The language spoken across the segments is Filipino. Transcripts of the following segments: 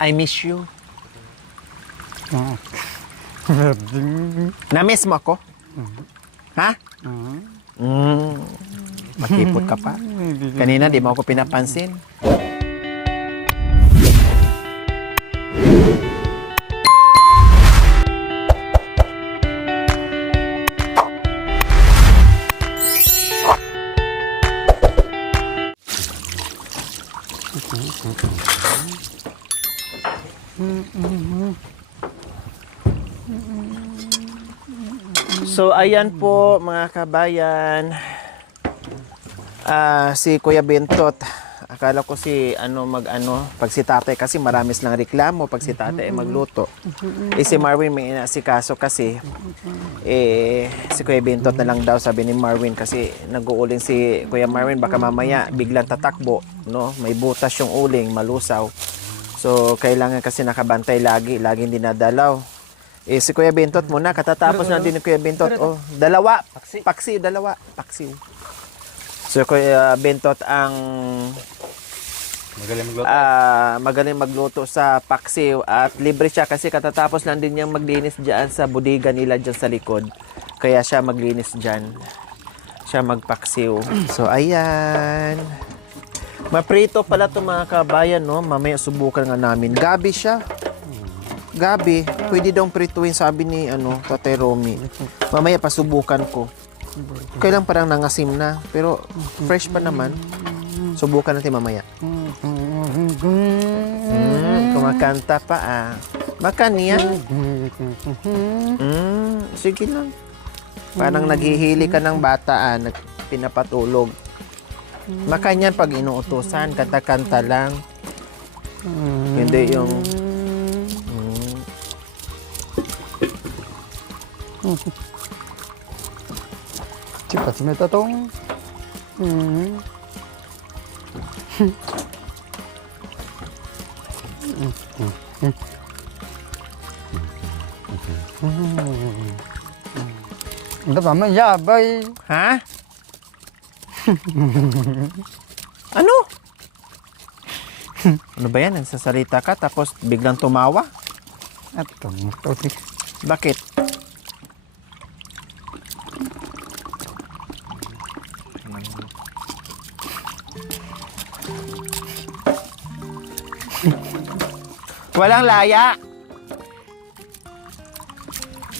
I miss you. Ah. Na-miss mo ako? Ha? Makipot ka pa. Kanina di mo ako pinapansin. So ayan po mga kabayan, si Kuya Bentot, akala ko si pag si tatay kasi marami silang reklamo pag si tatay ay magluto. Si Marvin may inasikaso kasi si Kuya Bentot na lang daw, sabi ni Marvin, kasi nag-uuling si Kuya Marvin, baka mamaya biglang tatakbo, no? May butas yung uling, malusaw. So kailangan kasi nakabantay laging dinadalaw. Si Kuya Bentot muna, katatapos na din ni Kuya Bentot. Oh, dalawa. Paksi. So Kuya Bentot ang magaling magluto sa paksiw at libre siya kasi katatapos lang din niyang maglinis diyan sa bodega nila diyan sa likod. Kaya siya maglinis diyan. Siya magpaksiw. So ayan. Maprito pala 'to mga kabayan, no? Mamaya subukan nga namin. Gabi siya. Gabi, pwede daw prituin, sabi ni Tatay Romy. Mamaya pasubukan ko. Kailan parang nangasim na, pero fresh pa naman. Subukan natin mamaya. Kumakanta pa Makan niya. Sige lang. Parang naghihili ka ng bata pinapatulog. Makan yan pag inuutusan, kanta-kanta lang. Hindi yung Chipa-chimeta tong. Hindi pa man yabay. Ha? Ano? Ano ba yan? Nagsasalita ka tapos biglang tumawa? At itong Bakit? Walang laya.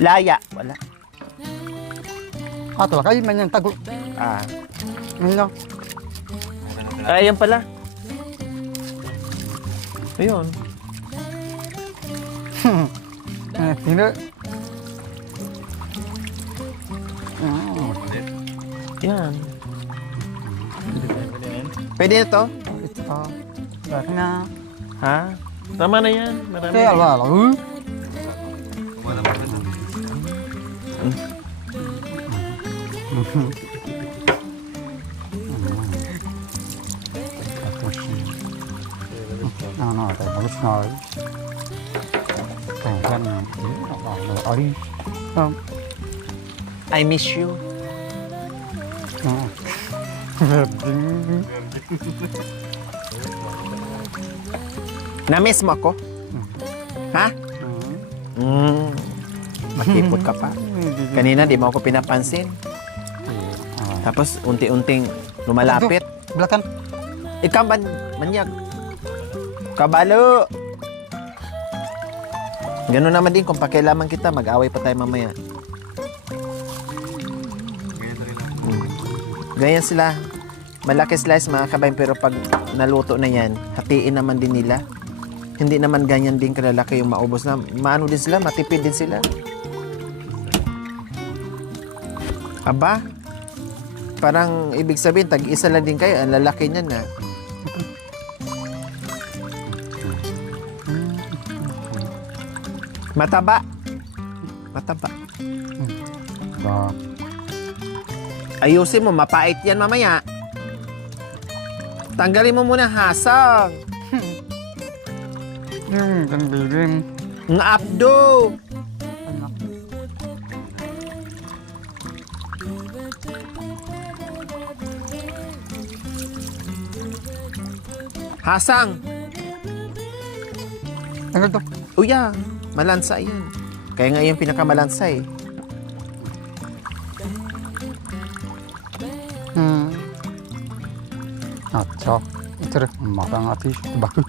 Laya. Wala. ato kayo man yung tago. Ano? Ayan pala. Ayun. Sino? Yan. Pwede na to? Ito. Bakit na? Ha? Tama na yan. Marami Kaya na. wala. Ano, tayo bagus na. Kan ay. I miss you. Na-miss mo ako? Ha? Makipot ka pa. Kanina di mo ako pinapansin. Tapos unti-unting lumalapit. Belakang. Ikaw manyag. Kabalo. Ganun naman din kung pakialaman kita, mag-away pa tayo mamaya. Ganyan sila. Malaki slice mga kabayan, pero pag naluto na yan, hatiin naman din nila. Hindi naman ganyan din kalalaki yung maubos na. Maano din sila, matipid din sila. Aba, parang ibig sabihin, tag-isa lang din kayo. Ang lalaki niyan na. Mataba. Mataba. Ayusin mo, mapait yan mamaya. Tanggalin mo muna hasang. Tanbilin. Ng abdo. Hasang. Ano to? Oh yeah, malansa yan. Kaya nga yung pinakamalansa eh. अच्छा इधर मारा आती बाकी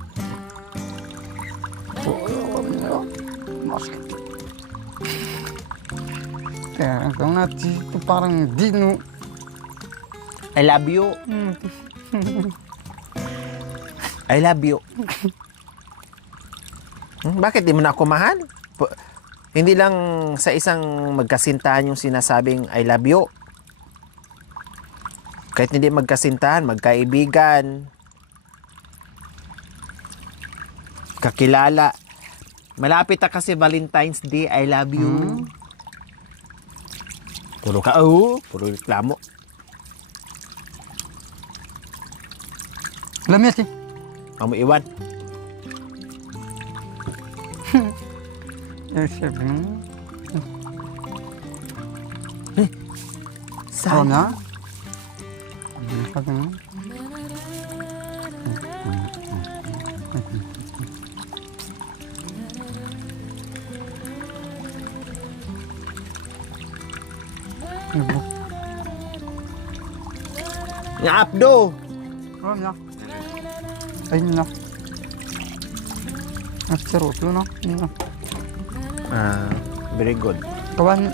kaya ang nati ito parang di no. I love you. I love you. Bakit di mo na ako mahal? Hindi lang sa isang magkasintahan yung sinasabing I love you. Kahit hindi magkasintahan, magkaibigan, kakilala. Malapit na kasi Valentine's Day, I love you. Puro ka, puro reklamo. Lamia sih. Ang mo iwan. Ya siapa ni? Saan? Sana. Apa ni? Ibu. Nga Abdo. Oh, ya. Ayun na. At sarap yun, no? Yun na. Very good. Kawan.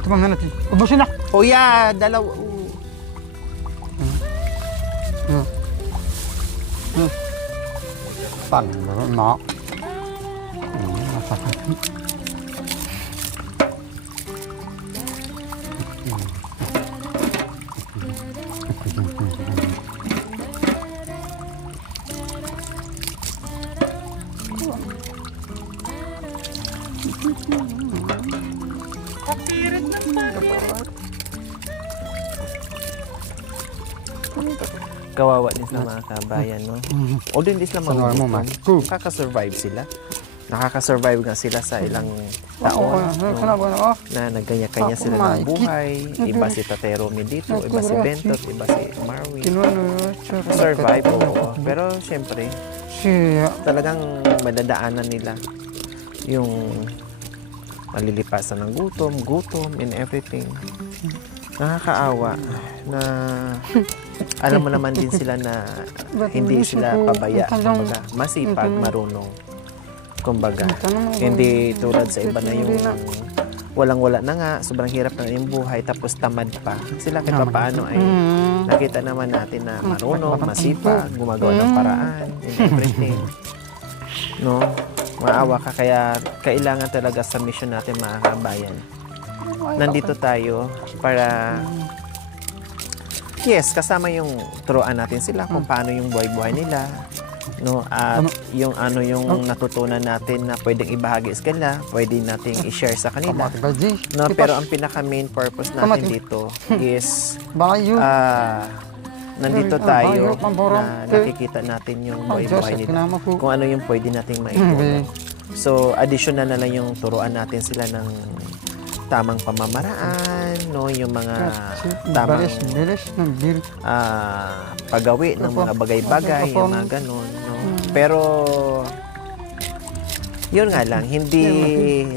Ito bang natin? Ubusin na! Oh yeah, dalawa. Panlo na. Masakit. Kawawa din sa mga kabayan, no? O din sila Sa normal man. Nakaka-survive sila. Nakaka-survive nga sila sa ilang taon, no? Na nagkanya-kanya sila ng buhay. Iba si Tatay Romy dito, iba si Bentot, iba si Marwin. Survive, oo. Pero syempre, Siya. talagang madadaanan nila yung malilipasan ng gutom, and everything. Nakakaawa na alam mo naman din sila na hindi sila pabaya, kumbaga, masipag, marunong. Kumbaga, hindi tulad sa iba na yung walang-wala na nga, sobrang hirap na yung buhay, tapos tamad pa. Sila kahit pa paano ay nakita naman natin na marunong, masipag, gumagawa ng paraan, and everything. No? Maawa ka, kaya kailangan talaga sa mission natin, mga kabayan. Nandito tayo para kasama yung turuan natin sila kung paano yung buhay-buhay nila, no, at yung yung natutunan natin na pwedeng ibahagi sa kanila, pwede nating i-share sa kanila, no, pero ang pinaka main purpose natin dito is nandito tayo na nakikita natin yung buhay-buhay nila, kung ano yung pwede nating maitulong. So additional na lang yung turuan natin sila ng tamang pamamaraan, no, yung mga tamang paggawi ng mga bagay-bagay, yung mga ganun, no. Pero yun nga lang, hindi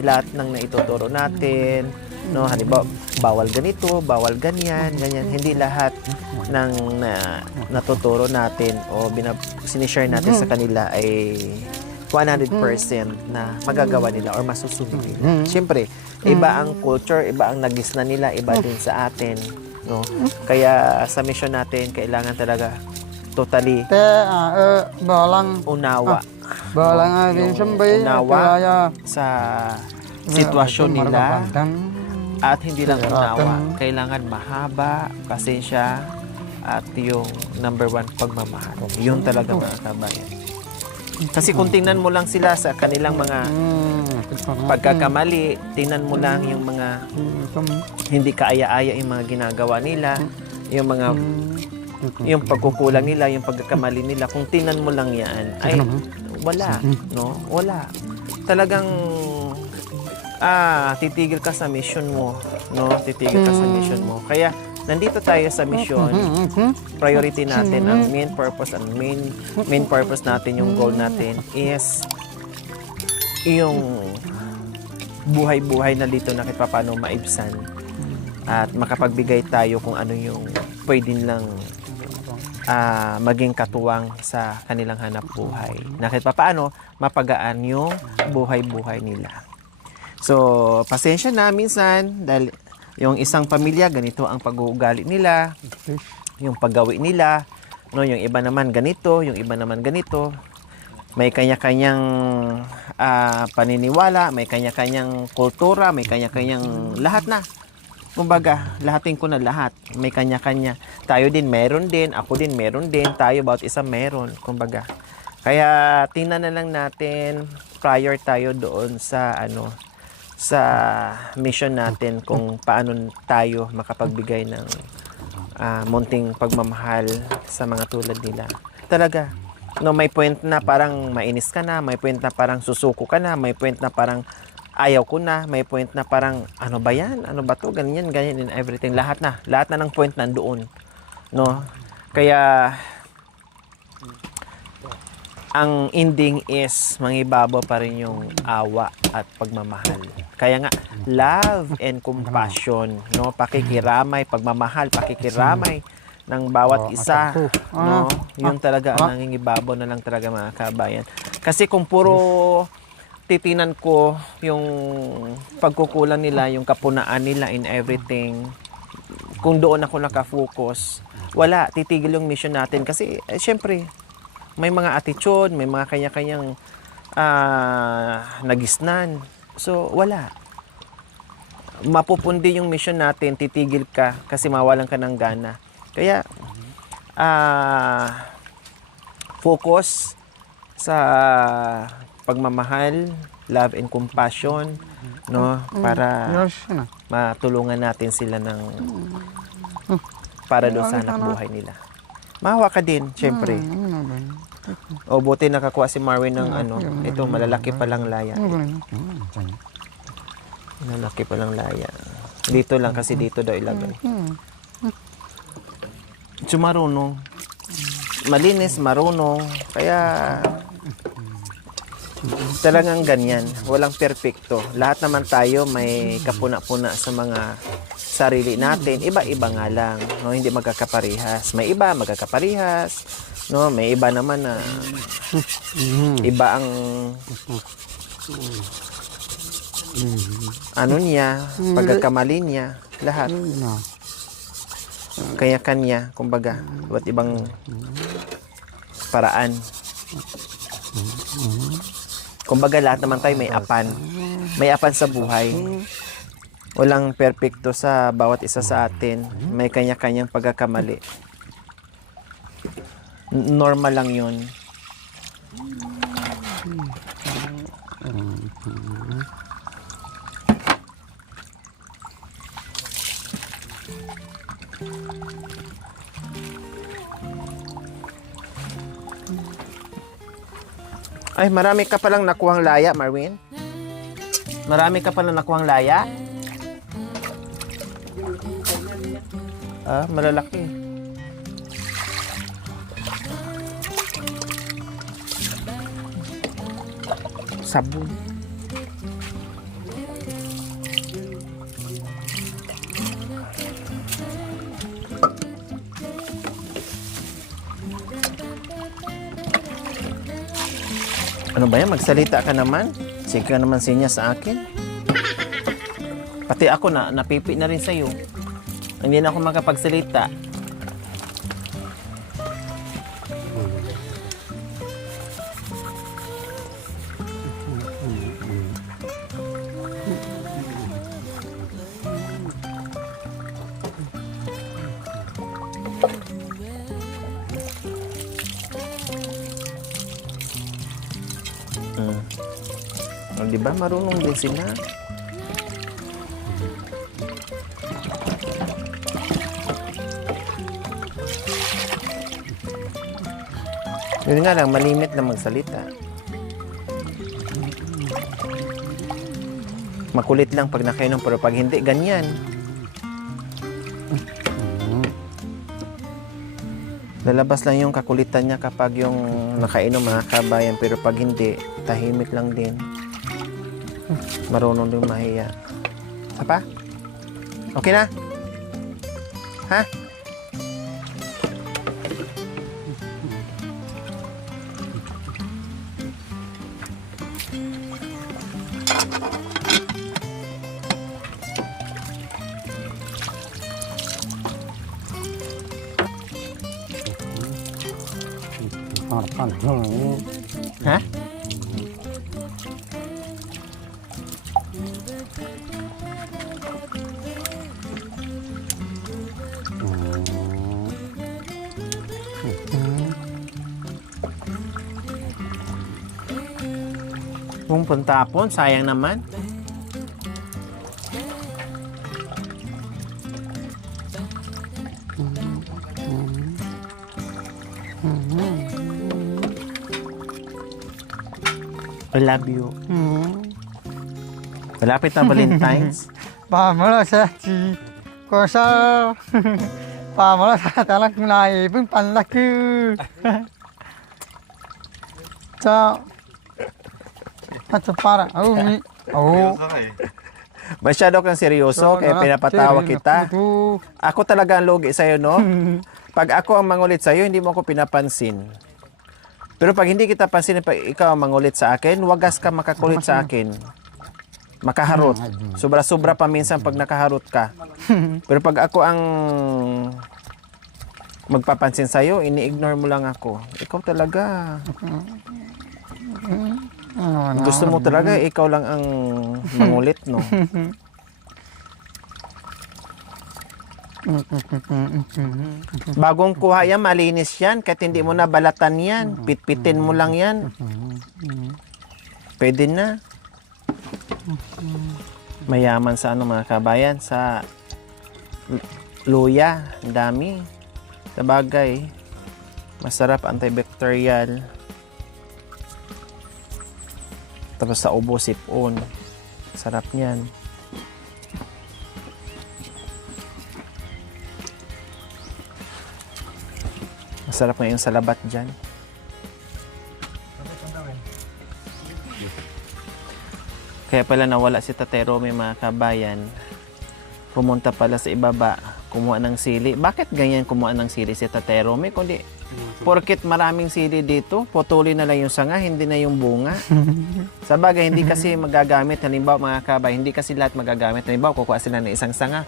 lahat ng naituturo natin, no, halimbawa bawal ganito, bawal ganyan, hindi lahat ng natuturo natin o sinishare natin sa kanila ay 100% na magagawa nila or masusunod nila. Siyempre, iba ang culture, iba ang nagisna nila, iba din sa atin, no? Kaya sa mission natin, kailangan talaga totally unawa. Unawa sa sitwasyon nila, at hindi lang unawa, kailangan mahaba, pasensya, at yung number one, pagmamahal. Yun talaga, mga kabayan. Kasi kung tingnan mo lang sila sa kanilang mga pagkakamali, tingnan mo lang yung mga hindi kaaya-aya yung mga ginagawa nila, yung pagkukulang nila, yung pagkakamali nila, kung tingnan mo lang yan, ay wala, no? Wala. Talagang titigil ka sa mission mo, no? Titigil ka sa mission mo. Kaya nandito tayo sa mission, priority natin, ang main purpose natin, yung goal natin is yung buhay-buhay na dito na kahit paano maibsan at makapagbigay tayo kung ano yung pwedeng lang maging katuwang sa kanilang hanap buhay. Na kahit paano mapagaan yung buhay-buhay nila. So, pasensya na minsan dahil yung isang pamilya ganito ang pag-uugali nila, yung paggawi nila, no, yung iba naman ganito, yung iba naman ganito. May kanya-kanyang paniniwala, may kanya-kanyang kultura, may kanya-kanyang lahat na. Kumbaga, lahatin ko na lahat. May kanya-kanya. Tayo din meron din, ako din meron din, tayo bawat isa meron. Kumbaga. Kaya tingnan na lang natin prior tayo doon sa sa mission natin kung paano tayo makapagbigay ng munting pagmamahal sa mga tulad nila. Talaga. No, may point na parang mainis ka na, may point na parang susuko ka na, may point na parang ayaw ko na, may point na parang ano ba yan? Ano ba to? Ganyan and everything. Lahat na ng point nandoon. No? Kaya ang ending is mangibabaw pa rin yung awa at pagmamahal. Kaya nga love and compassion, no? Pakikiramay, pagmamahal, pakikiramay ng bawat isa, no? Yun talaga ang nangingibabaw na lang talaga, mga kabayan. Kasi kung puro titinan ko yung pagkukulang nila, yung kapunaan nila in everything, kung doon ako nakafocus, wala, titigil yung mission natin. Kasi, syempre, may mga attitude, may mga kanya-kanyang nagisnan. So, wala. Mapupundi yung mission natin, titigil ka kasi mawalan ka ng gana. Kaya, focus sa pagmamahal, love and compassion, no, para matulungan natin sila ng para doon sa hanap buhay nila. Mahawa ka din, syempre. O buti nakakuha si Marvin ng ito, malalaki palang laya. Malalaki palang laya. Dito lang kasi dito daw ilagay. So marunong. Malinis, marunong. Kaya talagang ganyan. Walang perpekto. Lahat naman tayo may kapuna-puna sa mga sarili natin. Iba-iba nga lang. No? Hindi magkakaparihas. May iba magkakaparihas. No? May iba naman na iba ang niya, pagkakamali niya. Lahat. Kaya kanya, kumbaga, iba't ibang paraan. Kumbaga, lahat naman tayo may apan. May apan sa buhay. Walang perpekto sa bawat isa sa atin. May kanya-kanyang pagkakamali. Normal lang yun. Ay, marami ka palang nakuhang laya, Marvin. Marami ka palang nakuhang laya. Malalaki. Sabon. Ano ba yan? Magsalita ka naman? Sige ka naman sinya sa akin. Pati ako napipi na rin sa'yo. Hindi na ako makapagsalita. Di ba? Marunong din sila. Yun nga lang, malimit na magsalita. Makulit lang pag nakainom, pero pag hindi, ganyan. Lalabas lang yung kakulitan niya kapag yung nakainom mga kabayan, pero pag hindi, tahimik lang din. Marunong din mahiya. Apa? Okay na? Ha? Ha? Kung puntapon, sayang naman. I love you. Malapit na Valentine's. Pamala sa si Kosa. Pamala sa talak na ibang panlaki. Sa at para Masyado kang seryoso, kaya pinapatawa kita. Ako talaga ang lugi sa'yo, no? Pag ako ang mangulit sa'yo, hindi mo ako pinapansin. Pero pag hindi kita pansin, pag ikaw ang mangulit sa akin, wagas ka makakulit sa akin. Makaharot. Sobra-sobra pa minsan pag nakaharot ka. Pero pag ako ang magpapansin sa'yo, ini-ignore mo lang ako. Ikaw talaga. Gusto mo talaga, ikaw lang ang mangulit, no? Bagong kuha yan, malinis yan. Kahit hindi mo na balatan yan. Pitpitin mo lang yan. Pwede na. Mayaman sa ano mga kabayan, sa luya. Ang dami. Sa bagay. Masarap, antibacterial. Tapos sa ubo, sipon. Sarap niyan. Masarap ngayon sa labat dyan. Kaya pala nawala si Tatay Romy mga kabayan. Pumunta pala sa ibaba, kumuha ng sili. Bakit ganyan kumuha ng sili si Tatay Romy? Kundi, porket maraming sili dito, putulin na lang yung sanga, hindi na yung bunga. Sa bagay, hindi kasi magagamit. Halimbawa mga kabayan, hindi kasi lahat magagamit. Halimbawa, kukuha sila ng isang sanga.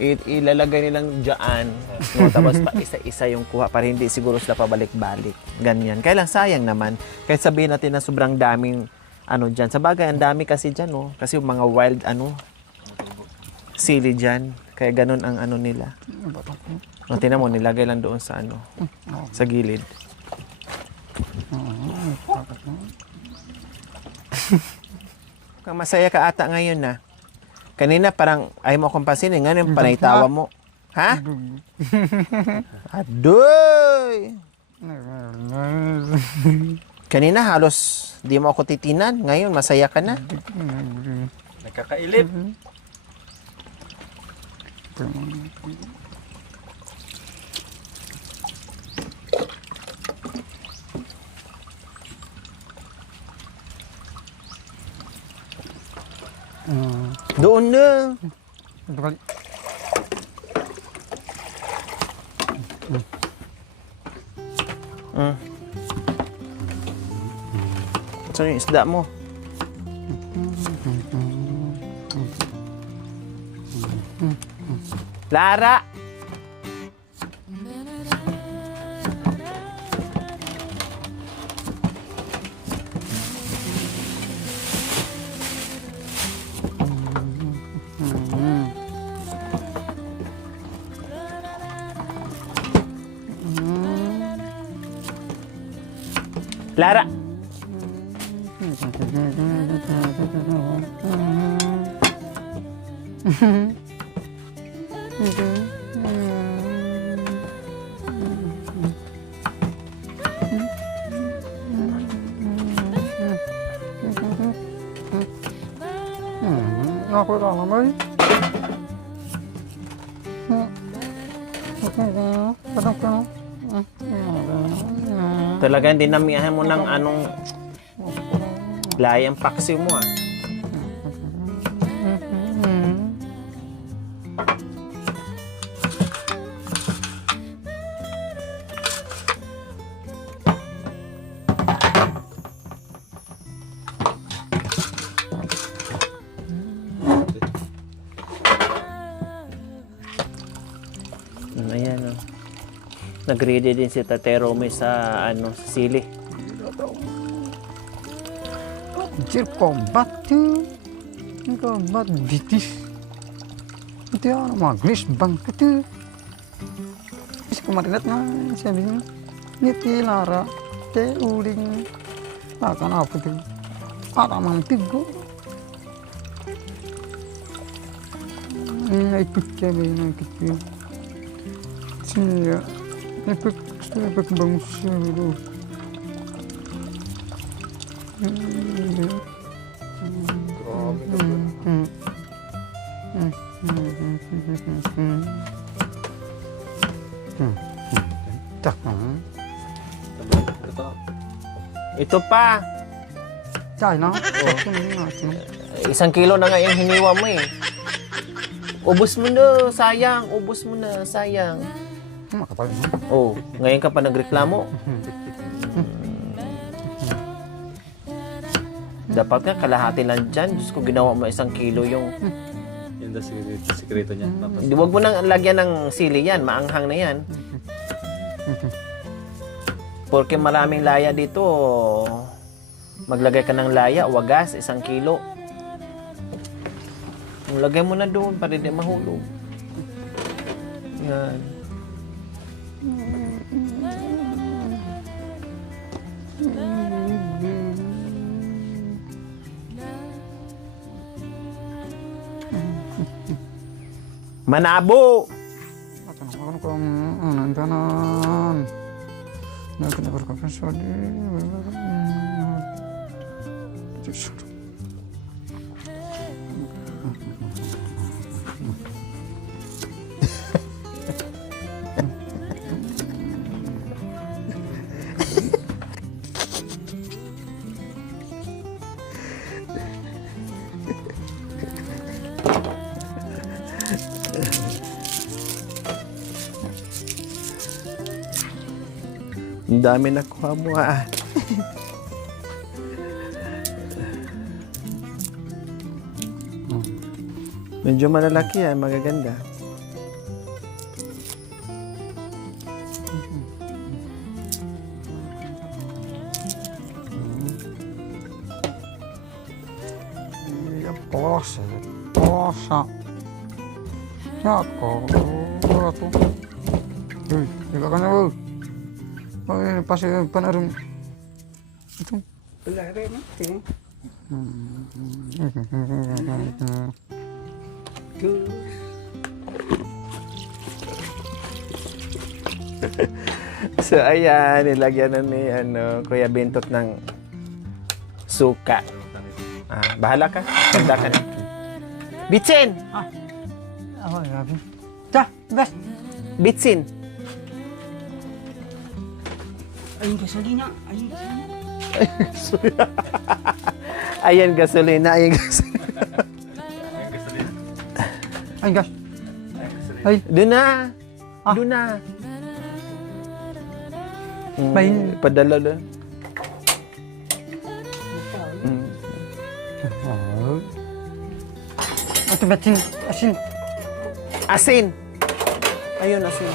Ilalagay nilang dyan. No, tapos pa isa-isa yung kuha para hindi siguro sila pabalik-balik. Ganyan. Kaya lang sayang naman. Kahit sabihin natin na sobrang daming ano dyan. Sa bagay, ang dami kasi dyan. No? Kasi yung mga wild sili dyan. Kaya ganun ang ano nila. No, tinan mo, nilagay lang doon sa sa gilid. Kang masaya ka ata ngayon na. Kanina parang ayaw mo akong pansinin. Ngayon panay tawa mo. Ha? Adoy! Kanina halos di mo ako titinan. Ngayon masaya ka na. Nakakailip. Doon na. Saan yung isda mo? Lara! Lara! Ako lang naman. Patang ka. Talagang dinamihan mo ng anong layang paksiw mo ah. Ayan oh. Nag-ready din si Tatero may sa ano sa sili. Combat combat bitis itu ya maglis bang itu is kemarin na sabi niya niti lara te uling akan apa tuh akan tigo ikut kami ikut siya ikut bangsa itu Ito pa. China. 1 kilo na nga yung hiniwa mo eh. Ubus mo na, sayang. Ubus mo na, sayang. Makapal mo. Oh, ngayon ka pa nagreklamo. Dapat nga kalahati lang dyan. Diyos ko, ginawa mo 1 kilo yung... Yun daw sikreto niya. Hindi, wag mo nang lagyan ng sili yan. Maanghang na yan. Porque maraming laya dito. Maglagay ka ng laya, wagas, 1 kilo. Lagay mo na doon para hindi mahulog. Yan. Manabo! Ako kung nandanan. Nakin berkonferensi di. Ang dami nakuha mo ah. Medyo malalaki yan, magaganda. Posa, posa. Ya ko, ora to. Ika ka na ba? Ay, pasi panarum. Ito. Pelare na, tingin. So ayan, nilagyan na ni Kuya Bintot ng suka. Bahala ka. Ganda ka na. Bitsin! Apa ya? Dah, bas. Bitsin! Ayun gasolina, ayun gasolina. Ayan gasolina, ayan gasolina. Ay, gas. Ay, Doon na. Ah. Doon na. Bahin. Padala doon. ito batin, asin. Asin. Ayun, asin.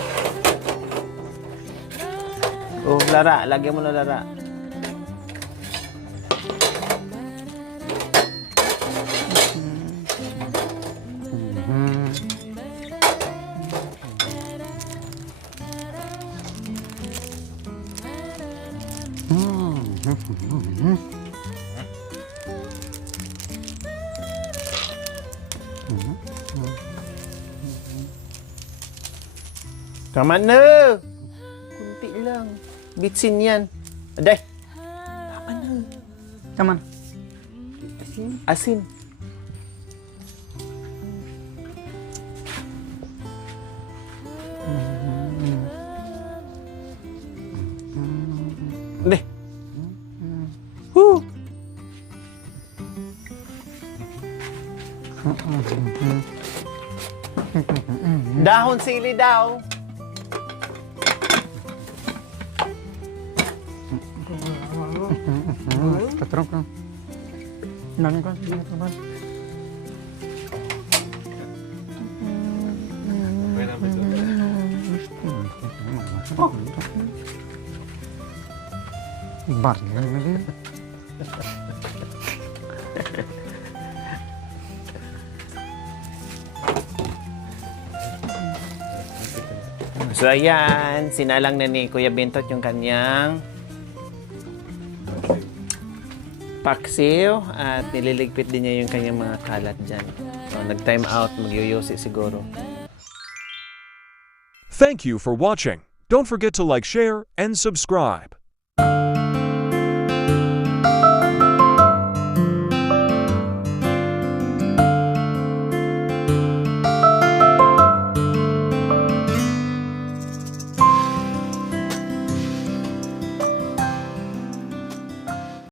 Oh, lara. Lagyan mo na lara. Tama na. Kunti lang. Bitsin yan. Aday. Tama na. Taman. Asin. Hindi. Woo! Dahon sili daw. Katrong ka. Nang ka. Barya na din. So ayan, sinalang na ni Kuya Bintot yung kanyang paksiw at nililigpit din niya yung kanyang mga kalat dyan. So, nag-time out, magyuyusi siguro. Thank you for watching. Don't forget to like, share, and subscribe.